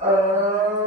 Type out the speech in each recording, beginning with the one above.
呃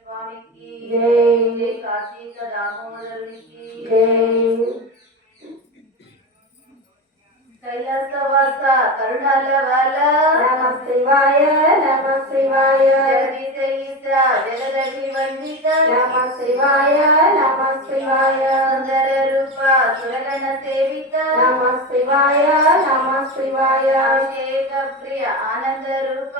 स्वामी की। जय। काशी का दामोदर की। जय। కైలాసవాస కరుణాల వాల. నమ శివాయ నమ శివాయ జగదీశ ఈశ జగదగి వందిత. నమ శివాయ నమ శివాయ సుందర రూప సురగణ సేవిత. నమ శివాయ నమ శివాయ అభిషేక ప్రియ ఆనంద రూప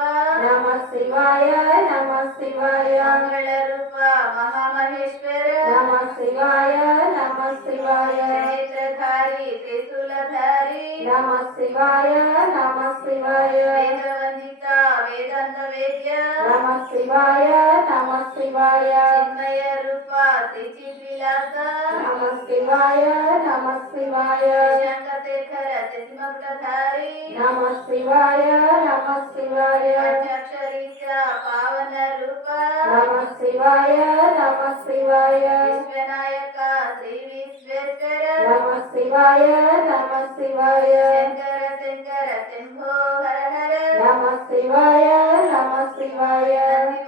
నమ శివాయ నమ శివాయ మంగళ రూప మహామహేశ్వర. నమ శివాయ నమ శివాయ నేత్రధారి త్రిశూలధారి. నమ శివాయ నమ శివాయ వేదవందిత వేదాంత వేద్య నమ శివాయ నమ శివాయ చిన్మయ రూప త్రిచిత్ విలాస నమ శివాయ నమ శివాయ శంకశేఖర శశిమకుటధారి నమ శివాయ నమ శివాయ పంచాక్షరీశ పావన రూప నమ శివాయ నమ శివాయ విశ్వనాయక శ్రీ శివాయ నమ శివాయ శంకర శంకర శంభో హర హర. నమ శివాయ నమ శివాయ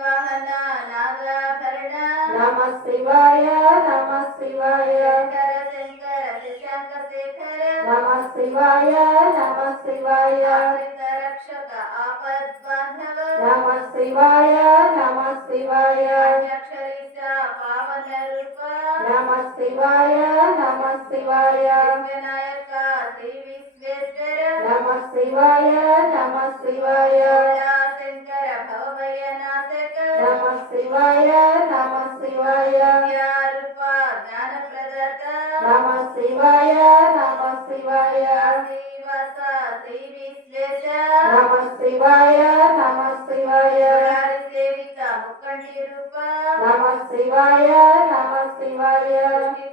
వాహన నాగాభరణ. నమ శివాయ నమ శివాయ శంకర శంకర శశాంక శేఖర. నమ శివాయ నమ శివాయ రక్షక ఆపద్ బాంధవ నమ శివాయ నమ శివాయ శివాయ నమ శివాయ. వినాయక శ్రీ విశ్వేశ్వర నమ శివాయ నమ శివాయ. శంకర భవభయ నాశక నమ శివాయ నమ శివాయ. రూప జ్ఞాన ప్రదాత నమ శివాయ నమ శివాయ. శ్రీ నమ శివాయ నమ శివాయ నమ శివాయ నమ శివాయ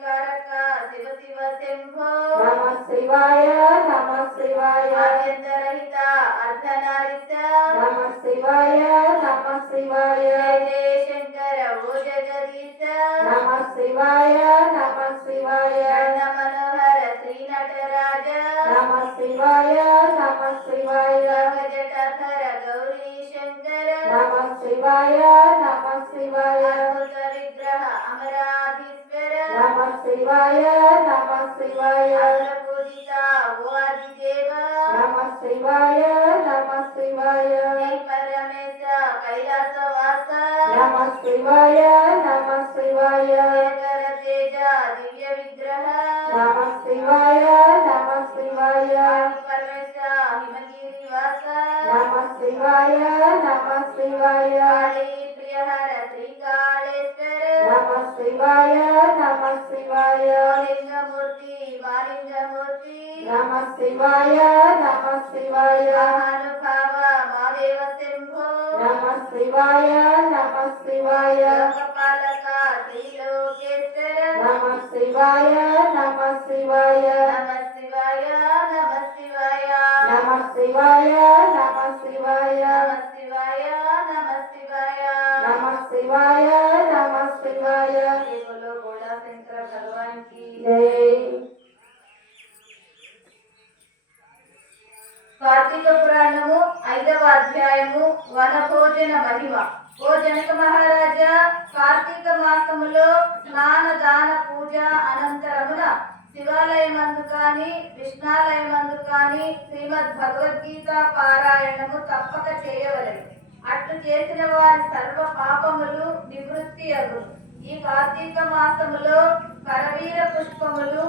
కారక శివ శివ శంభో నమ శివాయ నమ శివాయ అత్యంతరహిత అర్ధనారిత నమ శివాయ నమ శివాయ జయ శంకర ఓ జగదీశ నమ శివాయ నమ శివాయ మనోహర శ్రీ నటరాజ నమ శివాయ నమ శివాయ జటాధర గౌరీ శంకర నమ శివాయ నమ శివాయ విగ్రహ అమరాధీశ్వర నమ శివాయ నమ శివాయ పూజిత ఓ ఆదిదేవ నమ శివాయ నమ శివాయ పరమేశ కైలాస వాస నమ శివాయ నమ శివాయ శంకర తేజ దివ్య విగ్రహ నమ శివాయ నమ శివాయ నమ శివాయ నమ శివాయ నమ శివాయ నమ శివాయ నమ శివాయ నమ శివాయ నమ శివాయ నమ శివాయ నమ శివాయ నమ శివాయ నమ శివాయ నమ కార్తీక పురాణము ఐదవ అధ్యాయము వనభోజన మహిమ. ఓ జనక మహారాజా కార్తీక మాసములో స్నాన దాన పూజ అనంతరమున శివాలయమందు కాని విష్ణాలయమందు కాని శ్రీమద్ భగవద్గీత పారాయణము తప్పక చేయవలెను. అట్లు చేసిన వారి సర్వ పాపములు నివృత్తి అగు ఈ కార్తీక మాసములో కరవీర పుష్పములు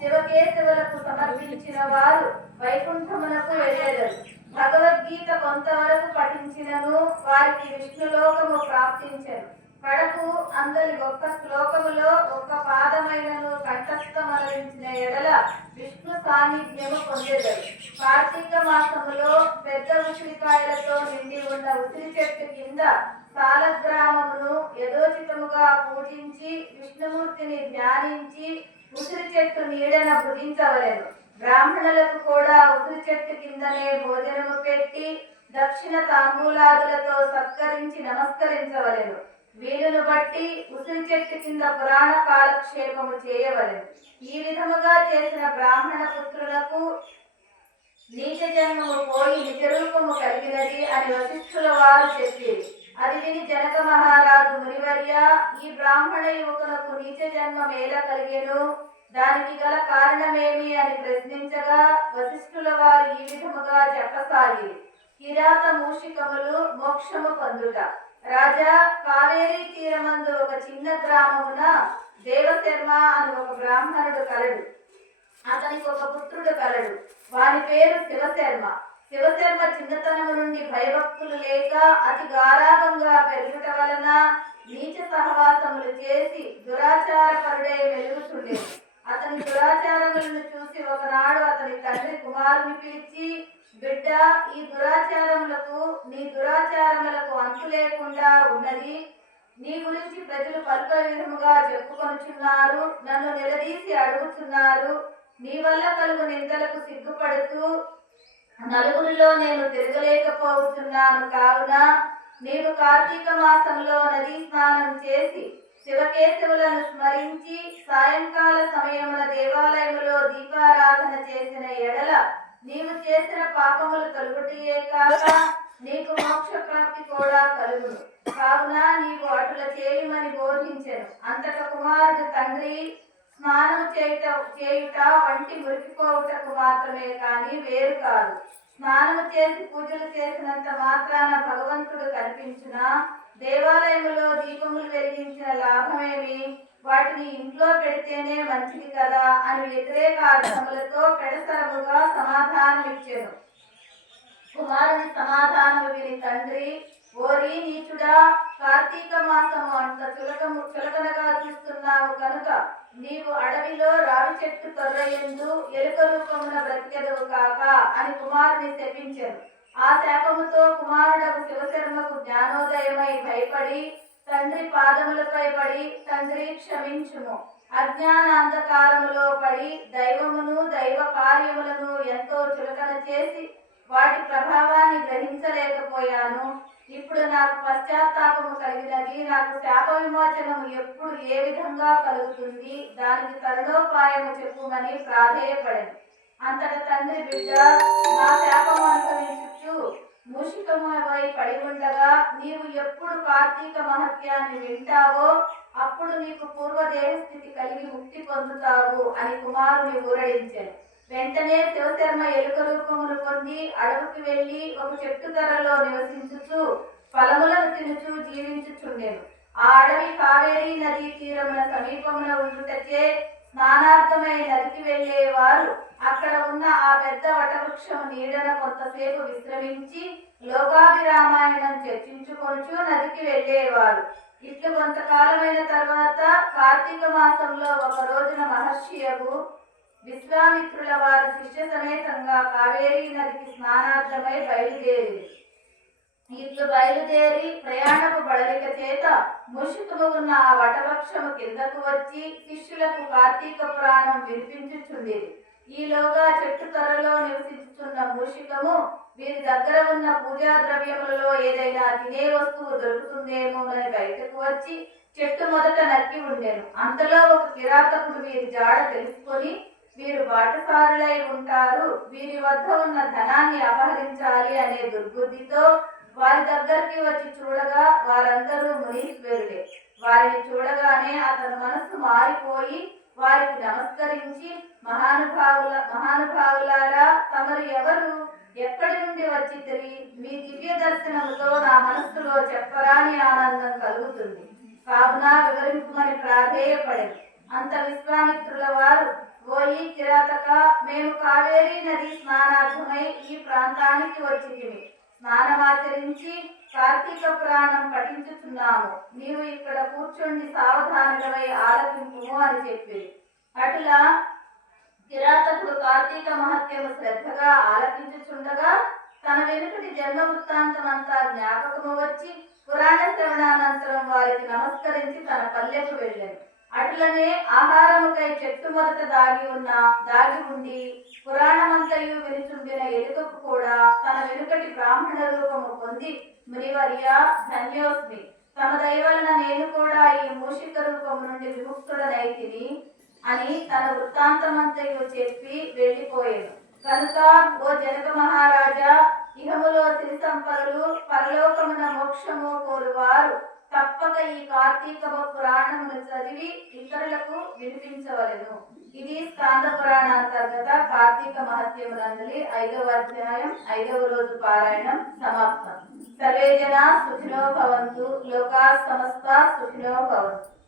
శివకేశవులకు సమర్పించిన వారు వైకుంఠమునకు వెళ్ళెదరు. భగవద్గీత కొంతవరకు పఠించినను వారికి విష్ణులోకము ప్రాప్తించను. కడకు అందరి గొప్ప శ్లోకములో ఒక్క పాదమైనను కంఠస్థమరించిన ఎడల విష్ణు సాన్నిధ్యము పొందెదరు. కార్తీక మాసములో పెద్ద ఉసిరికాయలతో నిండి ఉన్న ఉసిరి చెట్టు కింద సాలగ్రామమును యథోచితముగా పూజించి విష్ణుమూర్తిని ధ్యానించి ఉసిరి చెట్టు నీడన భుజించవలేదు. బ్రాహ్మణులకు కూడా ఉసిరి చెట్టు కిందనే భోజనము పెట్టి దక్షిణ తాంబూలాదులతో సత్కరించి నమస్కరించవలెను వీలును బట్టి ఉసిరి చెట్టు కింద పురాణ కాలక్షేపము చేయవలెను ఈ విధముగా చేసిన బ్రాహ్మణ పుత్రులకు నీచ జన్మము పోయి నిజ రూపము కలిగినది అని వశిష్ఠుల వారు చెప్పేది. అది విని జనక మహారాజు మునివర్య ఈ బ్రాహ్మణ యువకులకు నీచ జన్మ ఎలా కలిగేను. దానికి గల కారణమేమి అని ప్రశ్నించగా వశిష్ఠుల వారు ఈ విధముగా చెప్పసాగి కిరాత మూషికములు మోక్షము పొందుట. రాజా కావేరీ తీరమందు ఒక చిన్న గ్రామమున దేవశర్మ అని ఒక బ్రాహ్మణుడు కలడు. అతనికి ఒక పుత్రుడు కలడు. వాని పేరు శివశర్మ. శివశర్మ చిన్నతనము నుండి భయభక్తులు లేక అతి గారాభంగా పెరుగుట వలన నీచ సహవాసములు చేసి దురాచారపరుడే వెలుగుతుండేది అతని దురాచారములను చూసి ఒకనాడు అతని తండ్రి కుమారుని పిలిచి బిడ్డ ఈ దురాచారములకు నీ దురాచారములకు అంతు లేకుండా ఉన్నది. నీ గురించి ప్రజలు పలుక విధముగా చెప్పుకొనుచున్నారు. నన్ను నిలదీసి అడుగుతున్నారు నీ వల్ల కలుగు నిందలకు సిగ్గుపడుతూ నలుగురిలో నేను తిరగలేకపోతున్నాను. కావున నీవు కార్తీక మాసంలో నదీ స్నానం చేసి శివకేశవులను స్మరించి సాయంకాల సమయమున దేవాలయములో దీపారాధన చేసిన ఎడల నీవు చేసిన పాపములు కలుగుటయే కాక నీకు మోక్ష ప్రాప్తి కూడా కలుగును. కావున నీవు అటుల చేయమని బోధించను. అంతట కుమారుడు తండ్రి స్నానం చేయుట చేయుట వంటి మురికిపోవుటకు మాత్రమే కానీ వేరు కాదు. స్నానము చేసి పూజలు చేసినంత మాత్రాన భగవంతుడు కల్పించిన దేవాలయములో దీపములు వెలిగించిన లాభమేమి? వాటిని ఇంట్లో పెడితేనే మంచిది కదా అని వ్యతిరేక అర్థములతో పెడసరముగా సమాధానమిచ్చెను. కుమారుని సమాధానము విని తండ్రి ఓరి నీచుడా కార్తీక మాసము అంత చులకము చులకనగా చూస్తున్నావు కనుక నీవు అడవిలో రావి చెట్టు తొర్రయందు ఎలుక రూపమున బ్రతికెదవు కాక అని కుమారుని శపించారు ఆ శాపముతో కుమారుడకు శివశర్మకు జ్ఞానోదయమై భయపడి తండ్రి పాదములపై పడి తండ్రి క్షమించుము. అజ్ఞాన అంధకారములో పడి దైవమును దైవ కార్యములను ఎంతో చులకన చేసి వాటి ప్రభావాన్ని గ్రహించలేకపోయాను. ఇప్పుడు నాకు పశ్చాత్తాపము కలిగినది నాకు శాప విమోచనము ఎప్పుడు ఏ విధంగా కలుగుతుంది దానికి తరుణోపాయము చెప్పుమని ప్రాధేయపడింది అంతట తండ్రి బిడ్డ నా శాపము అనుభవించు మూషికమై పడి ఉండగా నీవు ఎప్పుడు కార్తీక మహత్యాన్ని వింటావో అప్పుడు నీకు పూర్వదేహ స్థితి కలిగి ముక్తి పొందుతావు అని కుమారుని ఊరడించాడు వెంటనే శివశర్మ ఎలుక రూపమును పొంది అడవికి వెళ్ళి ఒక చెట్టు ధరలో నివసించుచు ఫలములను తినుచు జీవించుచుండెను. ఆ అడవి కావేరీ నదీ తీరమున సమీపమున ఉండుటచే స్నానార్థమై నదికి వెళ్ళేవారు. అక్కడ ఉన్న ఆ పెద్ద వటవృక్షము నీడన కొంతసేపు విశ్రమించి లోకాభిరామాయణం చర్చించుకొనుచు నదికి వెళ్ళేవారు. ఇట్లు కొంతకాలమైన తర్వాత కార్తీక మాసంలో ఒక రోజున మహర్షియకు విశ్వామిత్రుల వారు శిష్య సమేతంగా కావేరీ నదికి స్నానార్థమై బయలుదేరి. ఇట్లు బయలుదేరి ప్రయాణపు బడలిక చేత ముషికము ఉన్న ఆ వటవృక్షము కిందకు వచ్చి శిష్యులకు కార్తీక పురాణం వినిపించుచుండేది ఈలోగా చెట్టు త్వరలో నివసించుతున్న మూషికము వీరి దగ్గర ఉన్న పూజా ద్రవ్యములలో ఏదైనా తినే వస్తువు దొరుకుతుందేమో అని బయటకు వచ్చి చెట్టు మొదట నక్కి ఉండేను. అంతలో ఒక కిరాతకుడు వీరి జాడ తెలుసుకొని వీరు బాటసారులై ఉంటారు. వీరి వద్ద ఉన్న ధనాన్ని అపహరించాలి అనే దుర్బుద్ధితో వారి దగ్గరికి వచ్చి చూడగా వారందరూ మునీశ్వరులే వారిని చూడగానే అతని మనసు మారిపోయి వారికి నమస్కరించి మహానుభావుల మహానుభావులారా తమరు ఎవరు? ఎక్కడి నుండి వచ్చి తిరిగి మీ దివ్య దర్శనంతో నా మనస్సులో చెప్పరాని ఆనందం కలుగుతుంది. కావున వివరింపమని ప్రాధేయపడింది అంత విశ్వామిత్రుల వారు ఓయి కిరాతక మేము కావేరీ నది స్నానార్థమై ఈ ప్రాంతానికి వచ్చితిమి. స్నానమాచరించి కార్తీక పురాణం పఠించుతున్నాము నీవు ఇక్కడ కూర్చొని సావధానమై ఆలకింపుము అని చెప్పి అటులా కిరాతకుడు కార్తీక మహత్యము శ్రద్ధగా ఆలకించుచుండగా తన వెనుకటి జన్మ వృత్తాంతం అంతా జ్ఞాపకము వచ్చి పురాణ శ్రవణానంతరం వారికి నమస్కరించి తన పల్లెకు వెళ్ళాను. అట్లనే ఆహారముకై చెట్టు మొదట దాగి ఉన్న దాగి ఉండి పురాణమంతయు వినుచుండిన ఎలుకకు కూడా తన వెనుకటి బ్రాహ్మణ రూపము పొంది మునివర్య ధన్యోస్మి. తమ దయవలన నేను కూడా ఈ మూషిక రూపము నుండి విముక్తుడనైతిని అని తన వృత్తాంతమంతయు చెప్పి వెళ్ళిపోయాను. కనుక ఓ జనక మహారాజా ఇహములో సిరి సంపదలు పరలోకమున మోక్షము కోరువారు. తప్పక ఈ కార్తీక పురాణమును చదివి ఇతరులకు వినిపించవలను. ఇది స్కాంద పురాణ అంతర్గత కార్తీక మహత్యమునందలి ఐదవ అధ్యాయం ఐదవ రోజు పారాయణం సమాప్తం. సర్వే జన సుఖినో భవంతు లోకా సమస్త సుఖినో భవంతు.